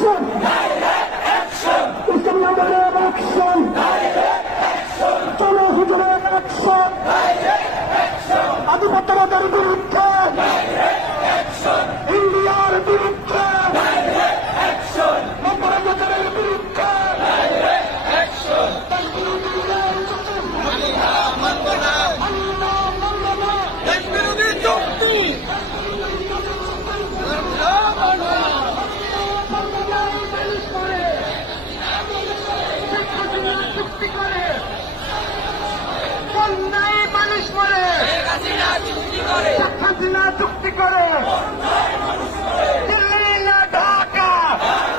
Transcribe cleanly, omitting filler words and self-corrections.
action! ইসলামের action! চলো হুজুরের action! আধিপত্যবাদের বিরুদ্ধে ইন্ডিয়ার বিরুদ্ধে অপরাধের বিরুদ্ধে বিরোধী চুক্তি চুক্তি করে অন্যায় মানুষ মরে হাসিনা চুক্তি করে